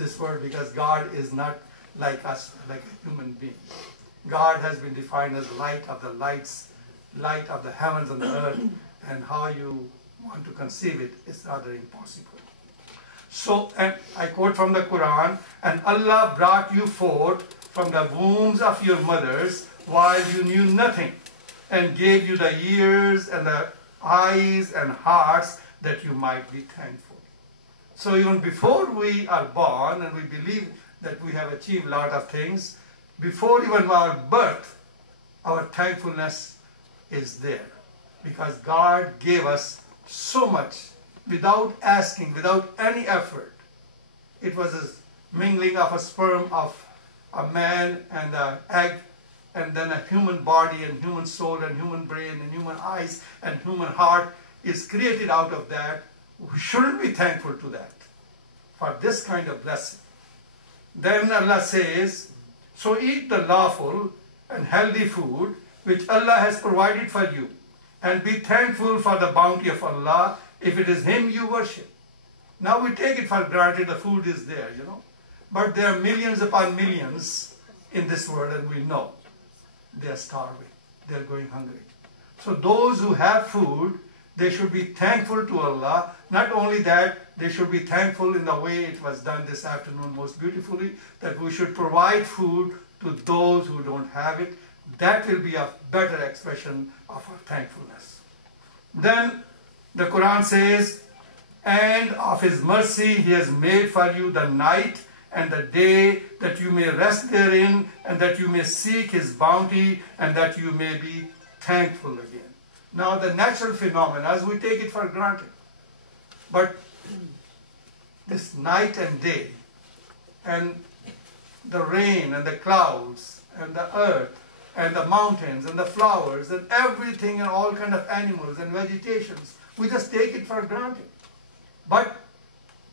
this world, because God is not like us, like a human being. God has been defined as light of the lights, light of the heavens and the earth, and how you want to conceive it is rather impossible. So, and I quote from the Quran, and Allah brought you forth from the wombs of your mothers while you knew nothing, and gave you the ears and the eyes and hearts that you might be thankful. So even before we are born and we believe that we have achieved a lot of things, before even our birth, our thankfulness is there. Because God gave us so much without asking, without any effort. It was a mingling of a sperm of a man and an egg, and then a human body and human soul and human brain and human eyes and human heart is created out of that. We shouldn't be thankful to that, for this kind of blessing. Then Allah says, so eat the lawful and healthy food which Allah has provided for you, and be thankful for the bounty of Allah if it is Him you worship. Now we take it for granted the food is there, you know. But there are millions upon millions in this world, and we know they are starving, they are going hungry. So those who have food, they should be thankful to Allah. Not only that, they should be thankful in the way it was done this afternoon most beautifully, that we should provide food to those who don't have it. That will be a better expression of our thankfulness. Then the Quran says, and of His mercy He has made for you the night and the day, that you may rest therein, and that you may seek His bounty, and that you may be thankful again. Now the natural phenomena, as we take it for granted, but this night and day, and the rain and the clouds and the earth and the mountains and the flowers and everything and all kind of animals and vegetations, we just take it for granted. But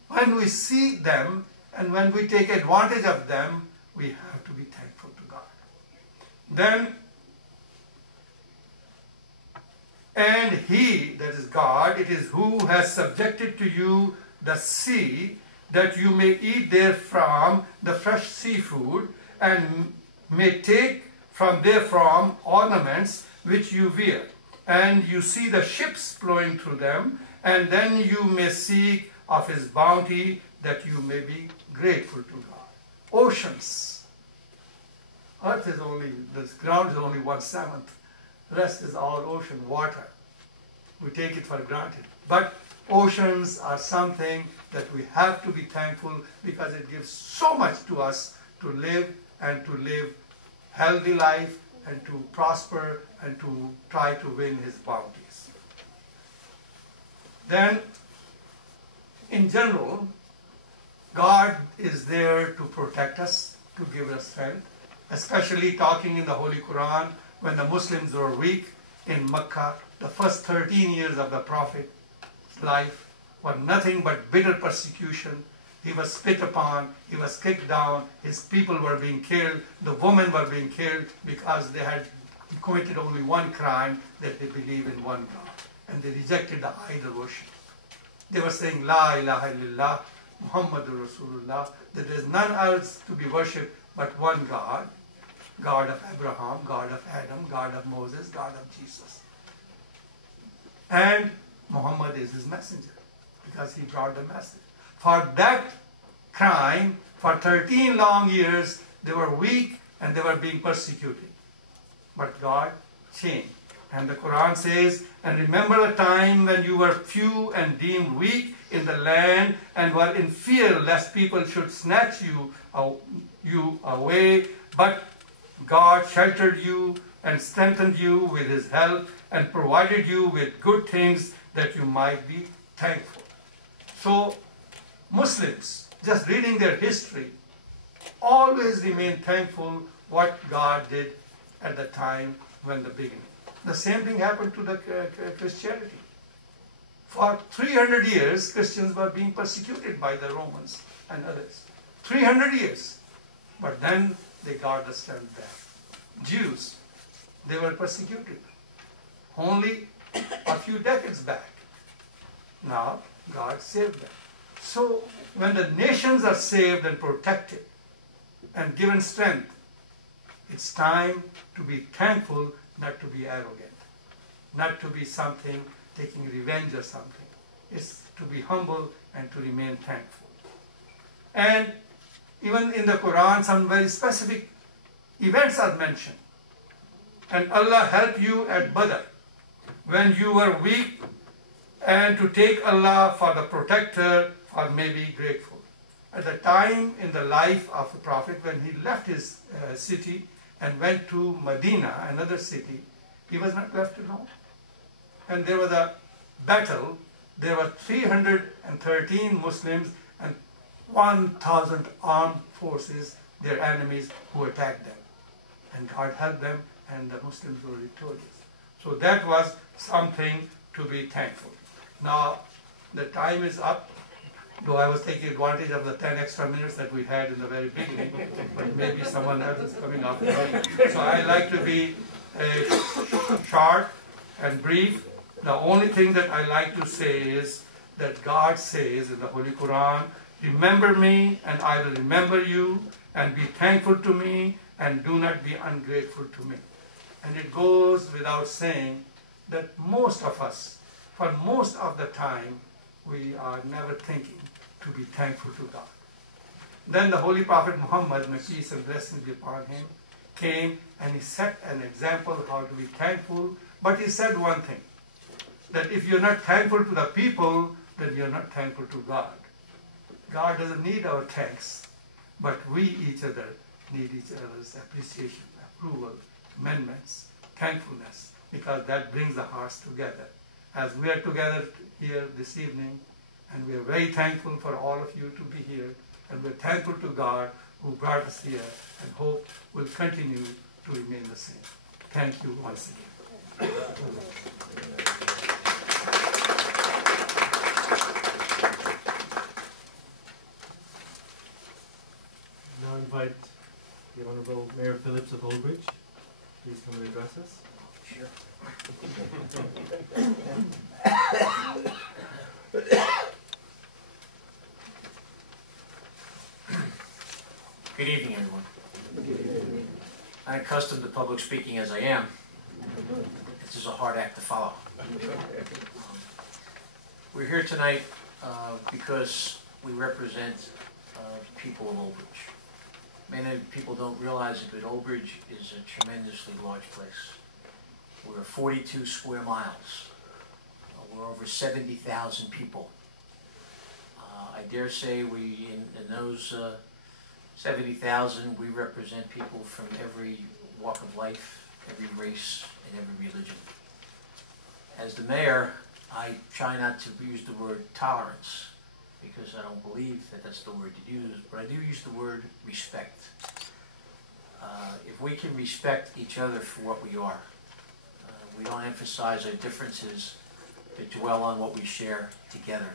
when we see them and when we take advantage of them, we have to be thankful to God. Then, and He, that is God, it is who has subjected to you the sea, that you may eat therefrom the fresh seafood, and may take from therefrom ornaments which you wear. And you see the ships flowing through them, and then you may seek of His bounty, that you may be grateful to God. Oceans. Earth is only, this ground is only 1/7. The rest is all ocean, water. We take it for granted. But oceans are something that we have to be thankful, because it gives so much to us to live, and to live healthy life, and to prosper, and to try to win His bounties. Then, in general, God is there to protect us, to give us strength, especially talking in the Holy Quran when the Muslims were weak in Mecca. The first 13 years of the Prophet's life were nothing but bitter persecution. He was spit upon, he was kicked down, his people were being killed, the women were being killed because they had committed only one crime, that they believe in one God. And they rejected the idol worship. They were saying, La ilaha illallah, Muhammadur Rasulullah, that there is none else to be worshipped but one God, God of Abraham, God of Adam, God of Moses, God of Jesus. And Muhammad is His messenger, because he brought the message. For that crime, for 13 long years, they were weak and they were being persecuted. But God changed. And the Quran says, and remember the time when you were few and deemed weak in the land, and were in fear lest people should snatch you away. But God sheltered you and strengthened you with His help, and provided you with good things, that you might be thankful. So Muslims, just reading their history, always remain thankful what God did at the time when the beginning. The same thing happened to the Christianity. For 300 years, Christians were being persecuted by the Romans and others. 300 years. But then they got the strength back. Jews, they were persecuted only a few decades back. Now, God saved them. So when the nations are saved and protected and given strength, it's time to be thankful, not to be arrogant, not to be something taking revenge or something. It's to be humble and to remain thankful. And even in the Quran, some very specific events are mentioned. And Allah helped you at Badr when you were weak, and to take Allah for the protector, for maybe grateful. At the time in the life of the Prophet, when he left his city and went to Medina, another city, he was not left alone. And there was a battle. There were 313 Muslims and 1,000 armed forces, their enemies, who attacked them. And God helped them, and the Muslims were victorious. So that was something to be thankful. Now, the time is up. Though I was taking advantage of the 10 extra minutes that we had in the very beginning, but maybe someone else is coming up. So I like to be short and brief. The only thing that I like to say is that God says in the Holy Quran, remember me and I will remember you, and be thankful to me and do not be ungrateful to me. And it goes without saying that most of us, for most of the time, we are never thinking to be thankful to God. Then the Holy Prophet Muhammad, may peace and blessings be upon him, came and he set an example how to be thankful. But he said one thing, that if you're not thankful to the people, then you're not thankful to God. God doesn't need our thanks, but we each other need each other's appreciation, approval, amendments, thankfulness, because that brings the hearts together. As we are together here this evening, and we are very thankful for all of you to be here, and we're thankful to God who brought us here, and hope will continue to remain the same. Thank you once again. Now I invite the Honorable Mayor Phillips of Old Bridge. Please come and address us. Sure. Good evening, everyone. Unaccustomed to public speaking as I am, this is a hard act to follow. We're here tonight because we represent people of Old Bridge. Many people don't realize it, but Old Bridge is a tremendously large place. We're 42 square miles. We're over 70,000 people. I dare say we, in those 70,000, we represent people from every walk of life, every race, and every religion. As the mayor, I try not to use the word tolerance, because I don't believe that that's the word to use, but I do use the word respect. If we can respect each other for what we are, we don't emphasize our differences, but dwell on what we share together.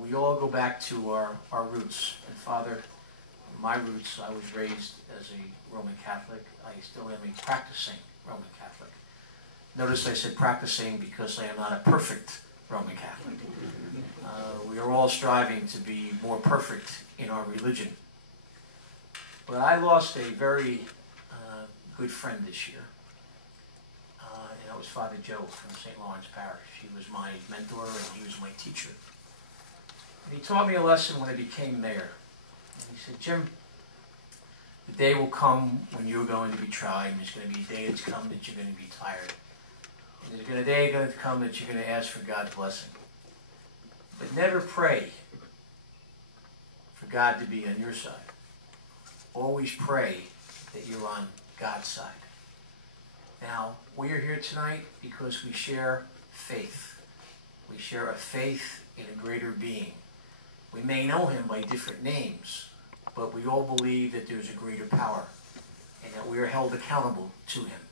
We all go back to our roots. And Father, my roots, I was raised as a Roman Catholic. I still am a practicing Roman Catholic. Notice I said practicing because I am not a perfect Roman Catholic. We are all striving to be more perfect in our religion. But I lost a very good friend this year. And that was Father Joe from St. Lawrence Parish. He was my mentor and he was my teacher. And he taught me a lesson when I became mayor. And he said, Jim, the day will come when you're going to be tried, and there's going to be a day that's come that you're going to be tired. And there's a day going to come that you're going to ask for God's blessing. But never pray for God to be on your side. Always pray that you're on God's side. Now, we are here tonight because we share faith. We share a faith in a greater being. We may know him by different names, but we all believe that there's a greater power and that we are held accountable to him.